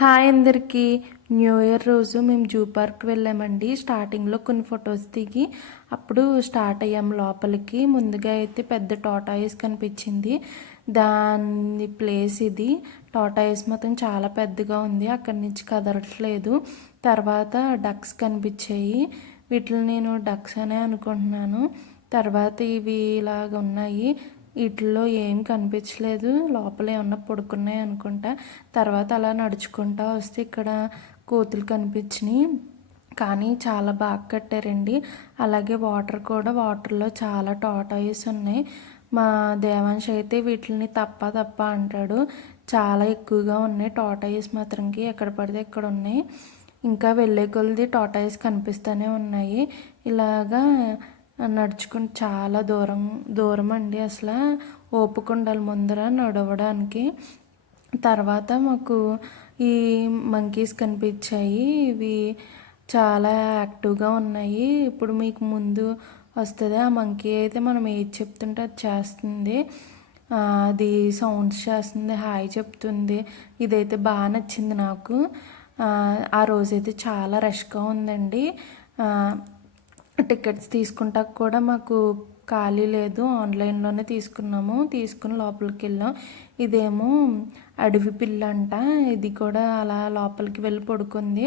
Hi అందరికీ. New year రోజు మేము జూ పార్క్ వెళ్ళామండి. స్టార్టింగ్లో కొన్ని ఫొటోస్ దిగి అప్పుడు స్టార్ట్ అయ్యాం లోపలికి. ముందుగా అయితే పెద్ద టాటాయిస్ కనిపించింది. దాని ప్లేస్ ఇది. టాటాయిస్ మొత్తం చాలా పెద్దగా ఉంది. అక్కడి నుంచి కదలట్లేదు. తర్వాత డక్స్ కనిపించాయి. వీటిని నేను డక్స్ అనే అనుకుంటున్నాను. తర్వాత ఇవి ఇలాగ ఉన్నాయి వీటిల్లో ఏం కనిపించలేదు. లోపల ఏమన్నా పడుకున్నాయి అనుకుంటా. తర్వాత అలా నడుచుకుంటా వస్తే ఇక్కడ కోతులు కనిపించినాయి. కానీ చాలా బాగా కట్టారండి. అలాగే వాటర్ కూడా వాటర్లో చాలా టాటాయిస్ ఉన్నాయి. మా దేవాంశ అయితే వీటిని తప్ప తప్ప అంటాడు. చాలా ఎక్కువగా ఉన్నాయి. టాటాయిస్ మాత్రంకి ఎక్కడ పడితే ఎక్కడ ఉన్నాయి. ఇంకా వెళ్ళే కొలది టాటాయిస్ కనిపిస్తూనే ఉన్నాయి. ఇలాగా నడుచుకుంటూ చాలా దూరం దూరం అండి అసలు. ఓపుకుండాలి ముందర నడవడానికి. తర్వాత మాకు ఈ మంకీస్ కనిపించాయి. ఇవి చాలా యాక్టివ్గా ఉన్నాయి. ఇప్పుడు మీకు ముందు వస్తుంది ఆ మంకీ. అయితే మనం ఏది చెప్తుంటే అది చేస్తుంది. అది సౌండ్స్ చేస్తుంది హాయ్ చెప్తుంది. ఇదైతే బాగా నచ్చింది నాకు. ఆ రోజైతే చాలా రష్గా ఉందండి. టికెట్స్ తీసుకుంటా కూడా మాకు ఖాళీ లేదు. ఆన్లైన్లోనే తీసుకున్నాము. తీసుకుని లోపలికి వెళ్ళాం. ఇదేమో అడవి పిల్ల అంట ఇది కూడా అలా లోపలికి వెళ్ళి పడుకుంది.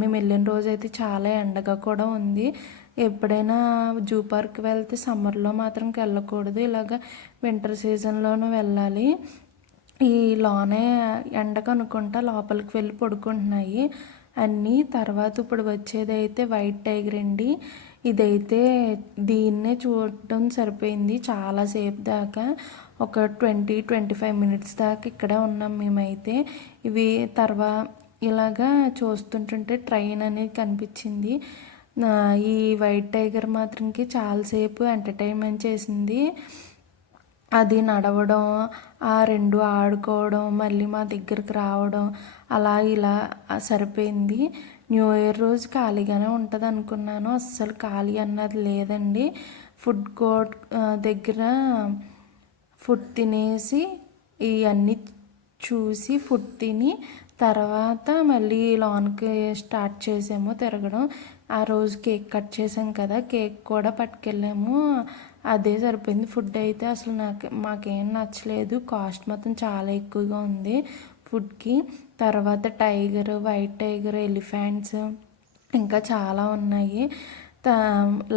మేము వెళ్ళిన రోజు అయితే చాలా ఎండగా కూడా ఉంది. ఎప్పుడైనా జూ పార్క్ వెళ్తే సమ్మర్లో మాత్రం వెళ్ళకూడదు. ఇలాగ వింటర్ సీజన్లోనూ వెళ్ళాలి. ఈ లోనే ఎండకు అనుకుంటా లోపలికి వెళ్ళి పడుకుంటున్నాయి. అన్నీ తర్వాత ఇప్పుడు వచ్చేది అయితే వైట్ టైగర్ అండి. ఇదైతే దీన్నే చూడటం సరిపోయింది చాలాసేపు దాకా. ఒక ట్వంటీ ట్వంటీ ఫైవ్ మినిట్స్ దాకా ఇక్కడే ఉన్నాం మేమైతే. ఇవి తర్వాత ఇలాగా చూస్తుంటుంటే ట్రైన్ అనేది కనిపించింది. ఈ వైట్ టైగర్ మాత్రంకి చాలాసేపు ఎంటర్టైన్మెంట్ చేసింది. అది నడవడం ఆ రెండు ఆడుకోవడం మళ్ళీ మా దగ్గరికి రావడం అలా ఇలా సరిపోయింది. న్యూ ఇయర్ రోజు ఖాళీగానే ఉంటుంది అనుకున్నాను అస్సలు ఖాళీ అన్నది లేదండి. ఫుడ్ కోర్ట్ దగ్గర ఫుడ్ తినేసి ఇవన్నీ చూసి ఫుడ్ తిని తర్వాత మళ్ళీ లాన్కి స్టార్ట్ చేసాము తిరగడం. ఆ రోజు కేక్ కట్ చేసాం కదా కేక్ కూడా పట్టుకెళ్ళాము. అదే సరిపోయింది. ఫుడ్ అయితే అసలు నాకు మాకేం నచ్చలేదు. కాస్ట్ మొత్తం చాలా ఎక్కువగా ఉంది ఫుడ్కి. తర్వాత టైగర్ వైట్ టైగర్ ఎలిఫెంట్స్ ఇంకా చాలా ఉన్నాయి.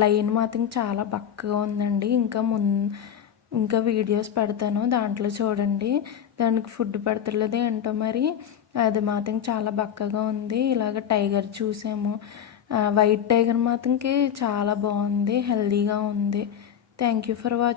లైన్ మాత్రం చాలా బక్కగా ఉందండి. ఇంకా మున్ ఇంకా వీడియోస్ పెడతాను దాంట్లో చూడండి. దానికి ఫుడ్ పెడతలేదు ఏంటో మరి. అది మాత్రం చాలా బక్కగా ఉంది. ఇలాగ టైగర్ చూసాము వైట్ టైగర్ మాత్రంకి చాలా బాగుంది హెల్దీగా ఉంది. Thank you for watching